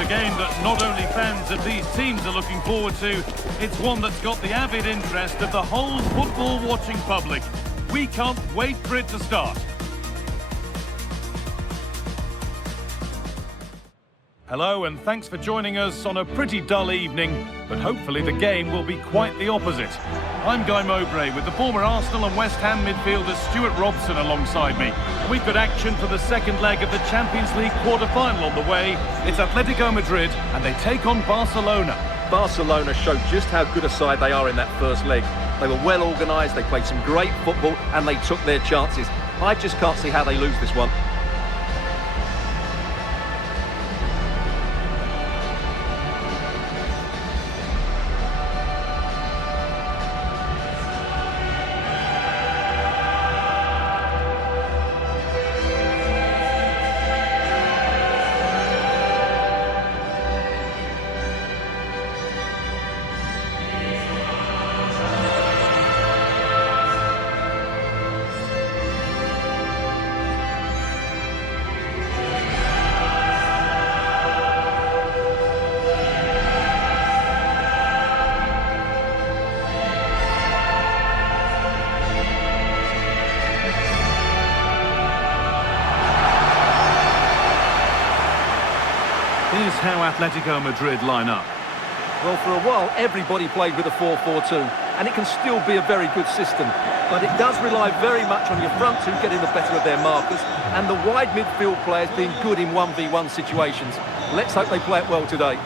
a game that not only fans of these teams are looking forward to, it's one that's got the avid interest of the whole football-watching public. We can't wait for it to start. Hello and thanks for joining us on a pretty dull evening, but hopefully the game will be quite the opposite. I'm Guy Mowbray with the former Arsenal and West Ham midfielder Stuart Robson alongside me. We've got action for the second leg of the Champions League quarter-final on the way. It's Atlético Madrid and they take on Barcelona. Barcelona showed just how good a side they are in that first leg. They were well organised, they played some great football and they took their chances. I just can't see how they lose this one. Here's how Atlético Madrid line up. Well, for a while, everybody played with a 4-4-2, and it can still be a very good system. But it does rely very much on your front two getting the better of their markers, and the wide midfield players being good in 1v1 situations. Let's hope they play it well today.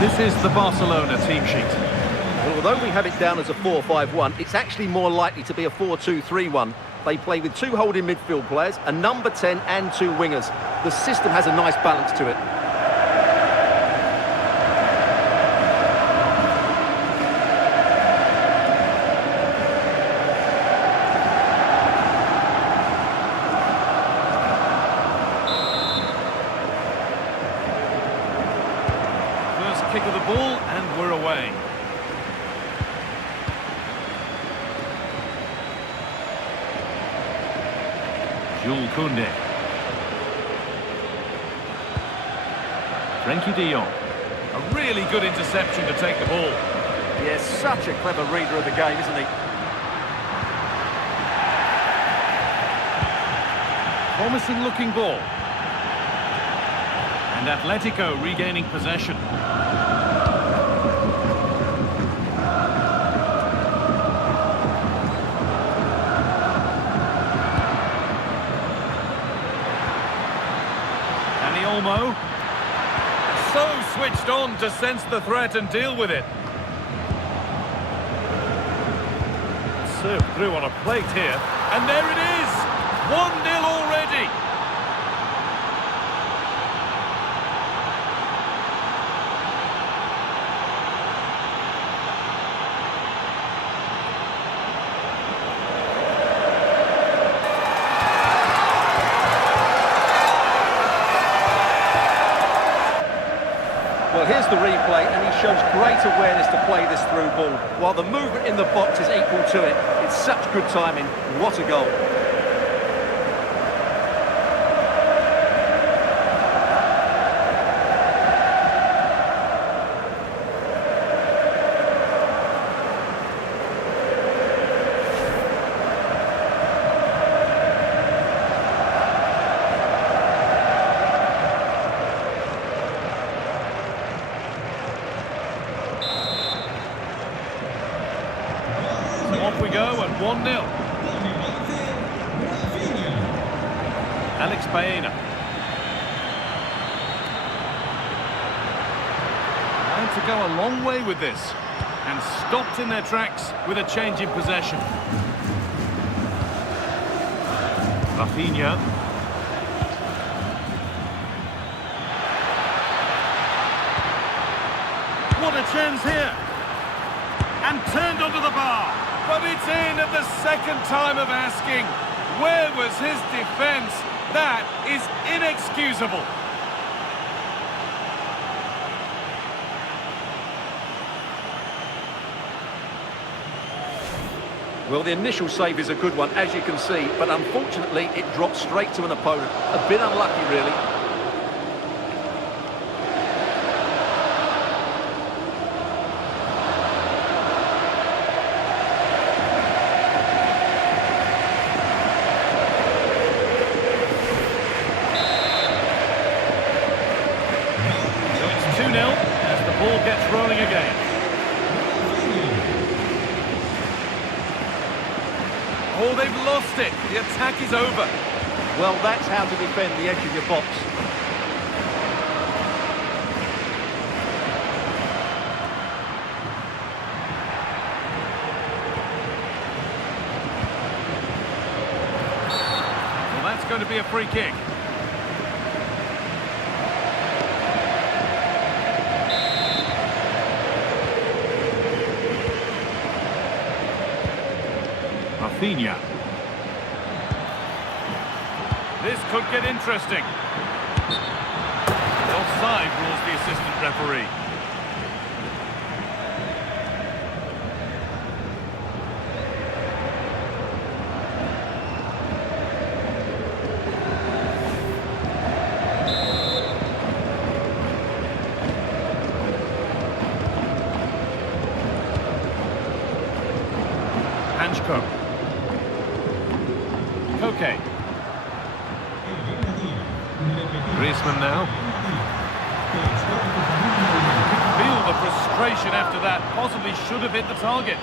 This is the Barcelona team sheet. Well, although we have it down as a 4-5-1, it's actually more likely to be a 4-2-3-1. They play with two holding midfield players, a number 10 and two wingers. The system has a nice balance to it. Kick of the ball and we're away. Jules Koundé. Frenkie de Jong. A really good interception to take the ball. Yes, such a clever reader of the game, isn't he? Promising looking ball. And Atletico regaining possession. Olmo, so switched on to sense the threat and deal with it. Served through on a plate here, and there it is! 1-0 already! Well, here's the replay, and he shows great awareness to play this through ball, while the movement in the box is equal to it. It's such good timing. What a goal. Off we go at 1-0. Alex Baena. Trying to go a long way with this. And stopped in their tracks with a change in possession. Rafinha. got a chance here. And turned onto the bar. But it's in at the second time of asking. Where was his defence? That is inexcusable. Well, the initial save is a good one, as you can see, but unfortunately it dropped straight to an opponent. A bit unlucky, really. So it's 2-0 as the ball gets rolling again. Oh, they've lost it. The attack is over. Well, that's how to defend the edge of your box. Well, that's going to be a free kick. Rafinha. This could get interesting. Offside rules the assistant referee. Koke. Griezmann now. Feel the frustration after that. Possibly should have hit the target.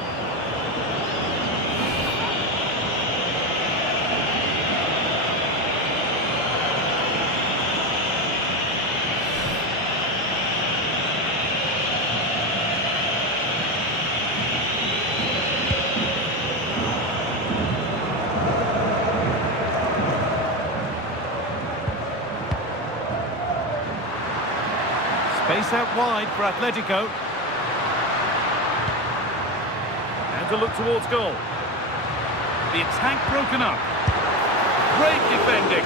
Space out wide for Atletico. And to look towards goal. The attack broken up. Great defending.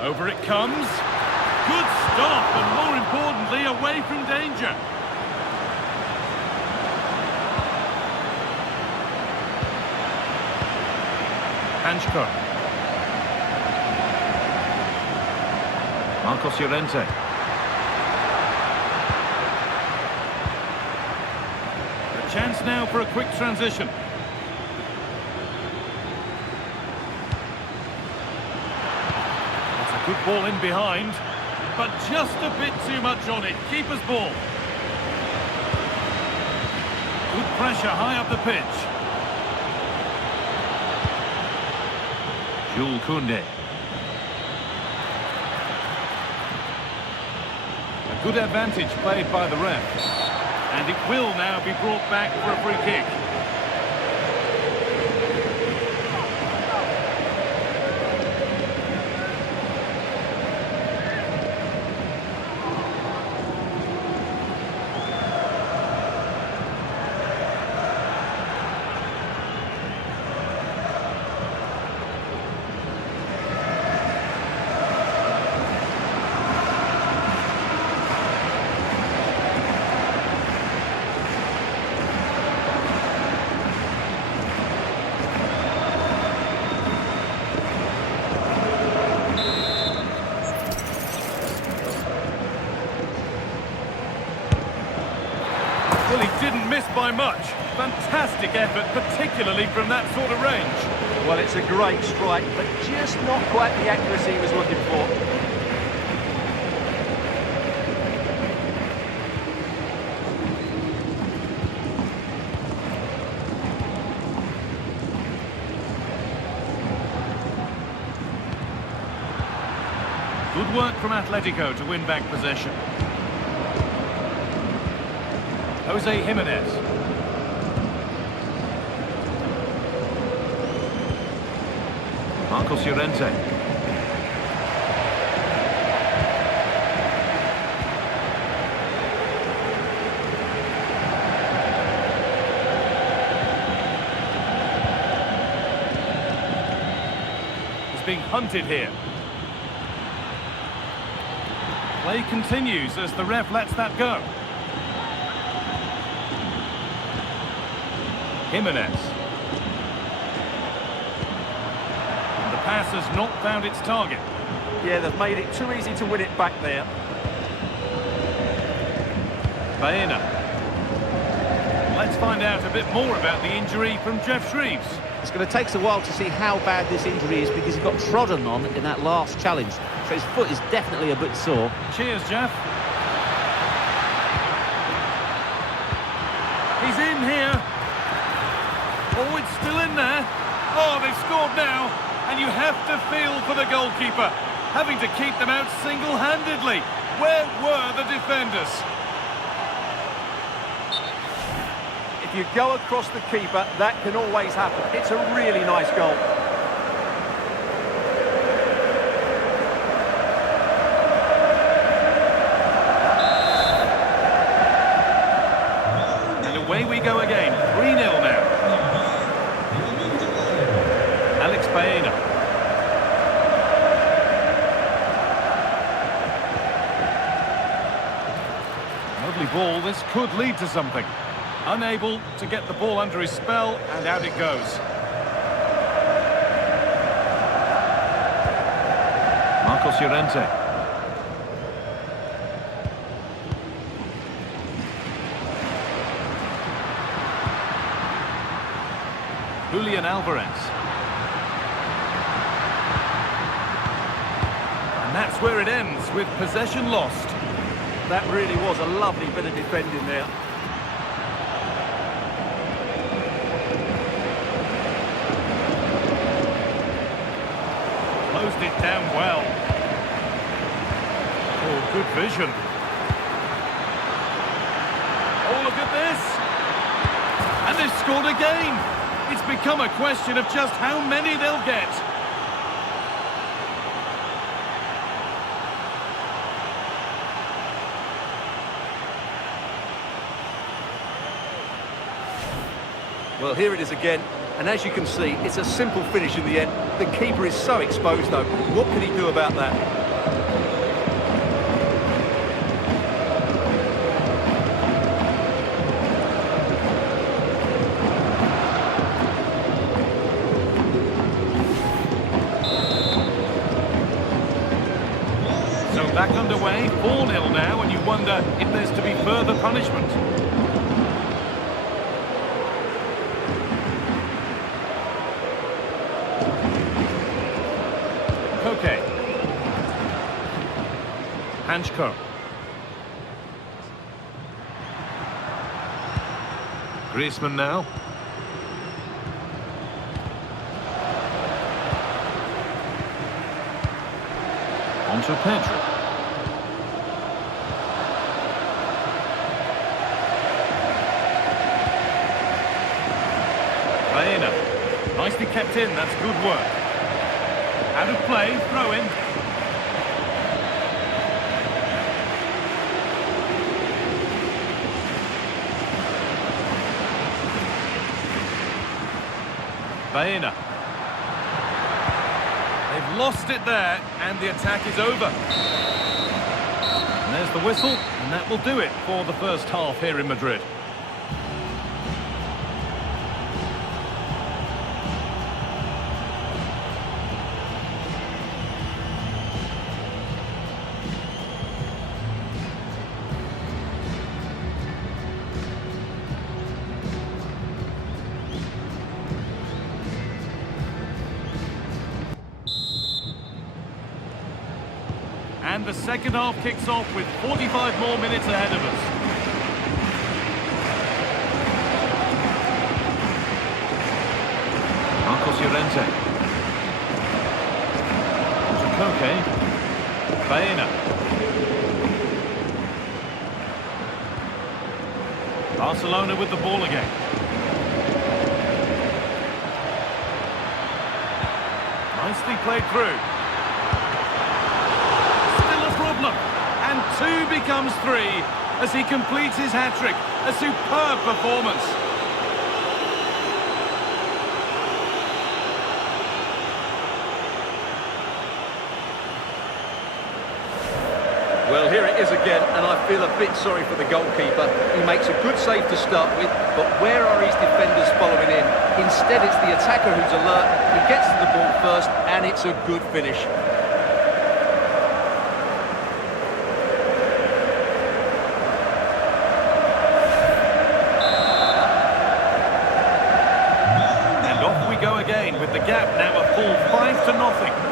Over it comes. Good stop, and more importantly, away from danger. Hanchko. Marcos Llorente. A chance now for a quick transition. Good ball in behind, but just a bit too much on it. Keeper's ball. Good pressure high up the pitch. Jules Koundé. A good advantage played by the ref. And it will now be brought back for a free kick. Well, he didn't miss by much. Fantastic effort, particularly from that sort of range. Well, it's a great strike, but just not quite the accuracy he was looking for. Good work from Atletico to win back possession. Jose Jimenez. Marcos Llorente. He's being hunted here. Play continues as the ref lets that go. Jimenez. And the pass has not found its target. Yeah, they've made it too easy to win it back there. Baena. Let's find out a bit more about the injury from Jeff Shreves. It's going to take us a while to see how bad this injury is because he got trodden on in that last challenge. So his foot is definitely a bit sore. Cheers, Jeff. He's in here. Oh, it's still in there. Oh, they've scored now. And you have to feel for the goalkeeper, having to keep them out single-handedly. Where were the defenders? If you go across the keeper, that can always happen. It's a really nice goal. And away we go again. 3-0 now. Alex Baena. Lovely ball. This could lead to something. Unable to get the ball under his spell, and out it goes. Marcos Llorente. Julian Alvarez. And that's where it ends, with possession lost. That really was a lovely bit of defending there. Closed it down well. Oh, good vision. Oh, look at this. And they've scored again. It's become a question of just how many they'll get. Well, here it is again. And as you can see, it's a simple finish in the end. The keeper is so exposed, though. What can he do about that? So back underway, 4-0 now, and you wonder if there's to be further punishment. Okay. Hanchko. Griezmann now. On to Pedro. Baena. Nicely kept in, that's good work. Out of play, throw in. Baena. They've lost it there, and the attack is over. And there's the whistle, and that will do it for the first half here in Madrid. And the second half kicks off with 45 more minutes ahead of us. Marcos Llorente. To Koke. Baena. Barcelona with the ball again. Nicely played through. Still a problem. And 2 becomes 3 as he completes his hat-trick. A superb performance. Well, here it is again, and I feel a bit sorry for the goalkeeper. He makes a good save to start with, but where are his defenders following in? Instead, it's the attacker who's alert. He gets to the ball first, and it's a good finish. And off we go again, with the gap now a full 5-0.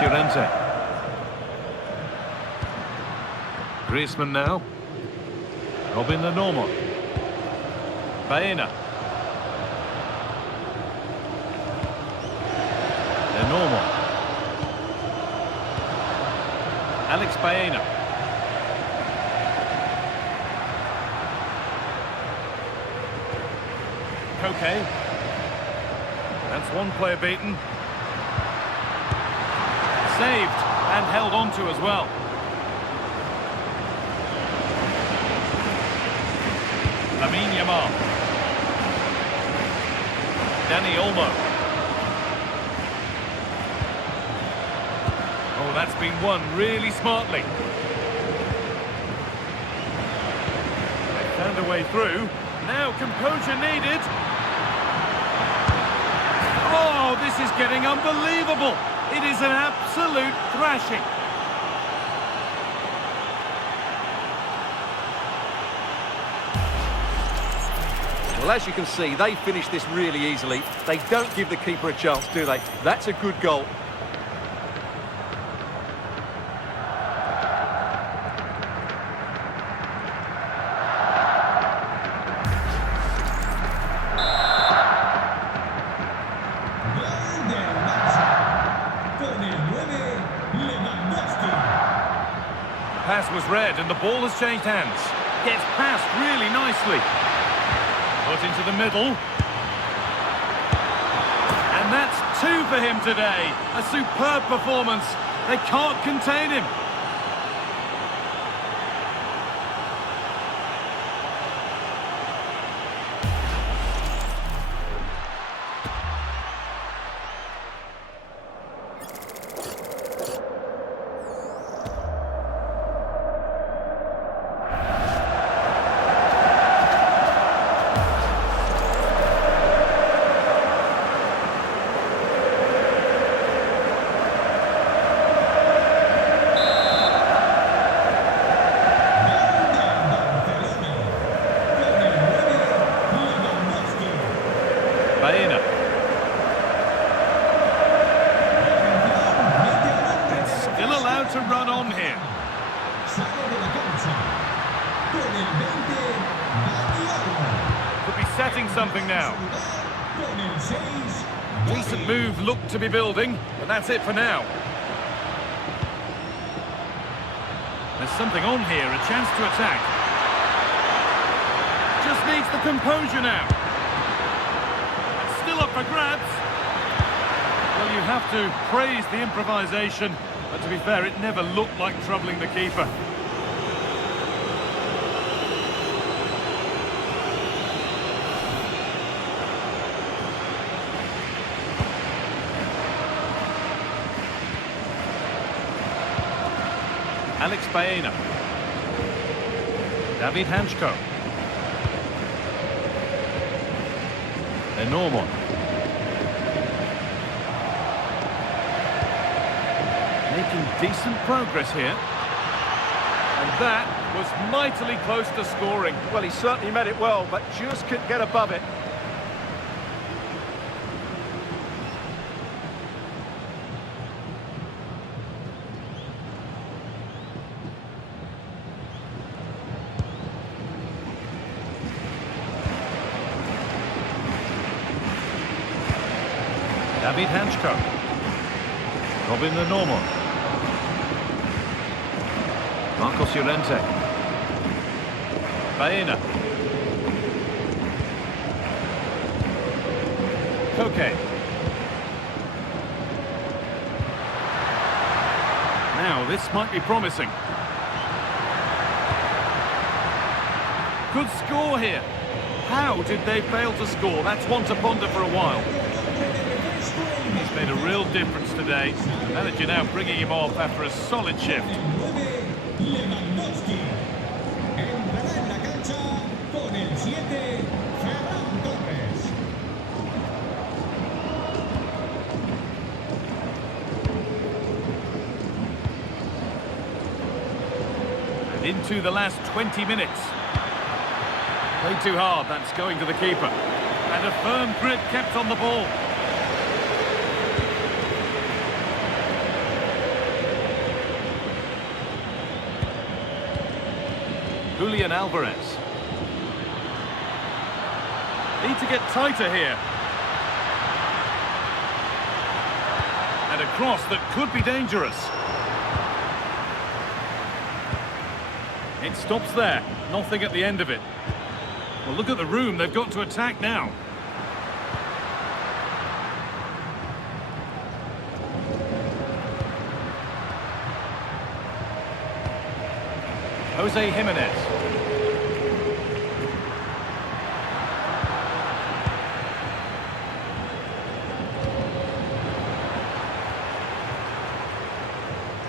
Llorente. Griezmann now. Robin the Normal. Baena. The Normal. Alex Baena. Koke. That's one player beaten. Saved and held on to as well. Lamine Yamal. Dani Olmo. Oh, that's been won really smartly. They found a way through. Now composure needed. Oh, this is getting unbelievable. It is an absolute thrashing. Well, as you can see, they finish this really easily. They don't give the keeper a chance, do they? That's a good goal. Pass was read and the ball has changed hands. Gets passed really nicely. Put into the middle. And that's 2 for him today. A superb performance. They can't contain him. Baena. It's still allowed to run on here. Could be setting something now. Decent move looked to be building, but that's it for now. There's something on here, a chance to attack. Just needs the composure now. Still up for grabs. Well, you have to praise the improvisation, but to be fair, it never looked like troubling the keeper. Alex Baena. David Hanchko. Normal. Making decent progress here. And that was mightily close to scoring. Well, he certainly met it well, but just couldn't get above it. David Hanchko. Robin the Normal. Marcos Llorente. Baena. Koke. Now this might be promising. Good score here. How did they fail to score? That's one to ponder for a while. He's made a real difference today. Manager now bringing him off after a solid shift. Into the last 20 minutes. Played too hard, that's going to the keeper. And a firm grip kept on the ball. Julian Alvarez. Need to get tighter here. And a cross that could be dangerous. It stops there. Nothing at the end of it. Well, look at the room. They've got to attack now. Jose Jimenez.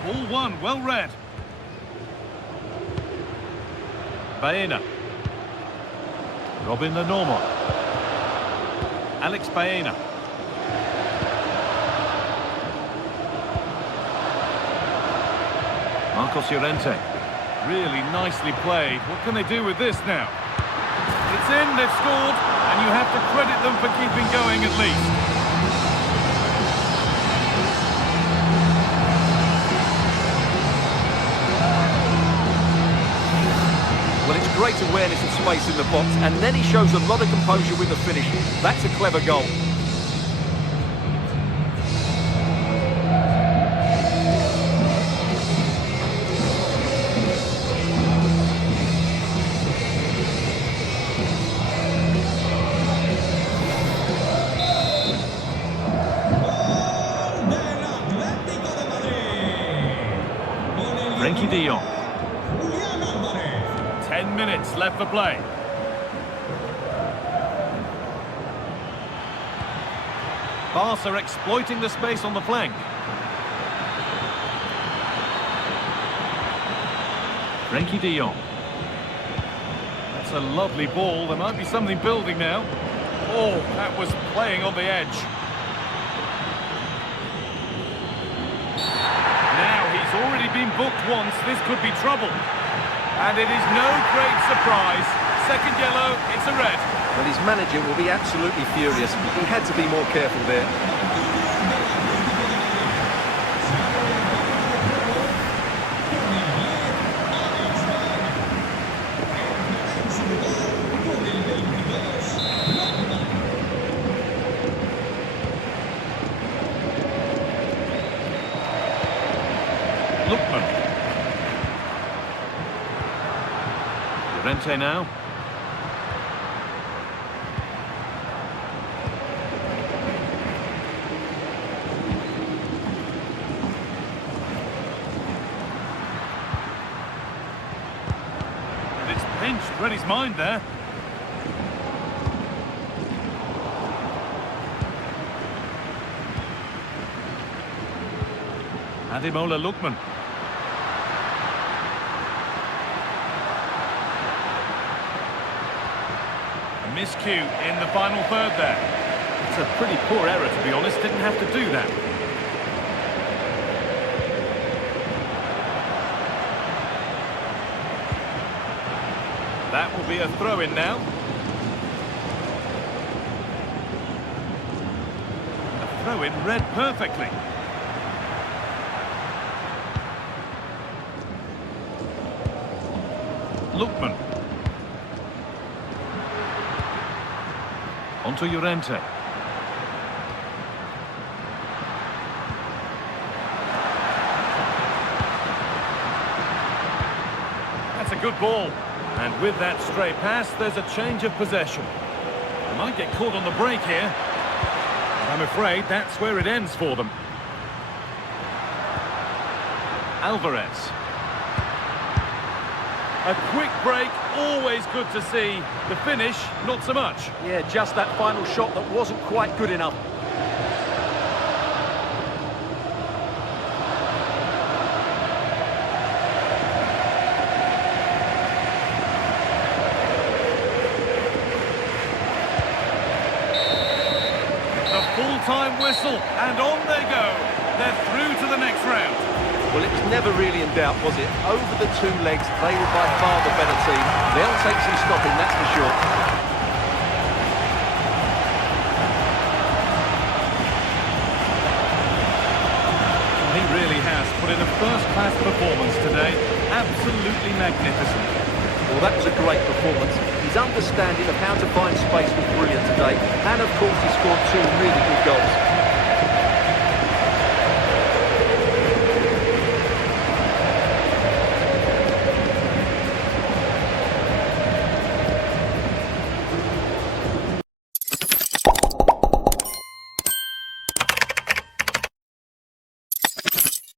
Ball one, well read. Baena. Robin the Normal. Alex Baena. Marcos Llorente. Really nicely played. What can they do with this now? It's in, they've scored, and you have to credit them for keeping going at least. Well, it's great awareness of space in the box, and then he shows a lot of composure with the finish. That's a clever goal. Frankie de Jong. 10 minutes left for play. Barca exploiting the space on the flank. Frankie de Jong. That's a lovely ball. There might be something building now. Oh, that was playing on the edge. Now he's already been booked once. This could be trouble. And it is no great surprise. Second yellow, it's a red. Well, his manager will be absolutely furious. He had to be more careful there. Lookman. Llorente now. And it's pinched, read his mind there. Ademola Lookman. Miscue in the final third there. It's a pretty poor error, to be honest. Didn't have to do that. That will be a throw-in now. A throw-in read perfectly. Lookman. Onto Llorente. good ball. And with that stray pass, there's a change of possession. They might get caught on the break here. I'm afraid that's where it ends for them. Alvarez. A quick break, always good to see. The finish, not so much. Yeah, just that final shot that wasn't quite good enough. The full-time whistle, and on they go. They're through to the next round. Well, it was never really in doubt, was it? Over the two legs, they were by far the better team. They'll take some stopping, that's for sure. He really has put in a first-class performance today. Absolutely magnificent. Well, that was a great performance. His understanding of how to find space was brilliant today. And, of course, he scored two really good goals.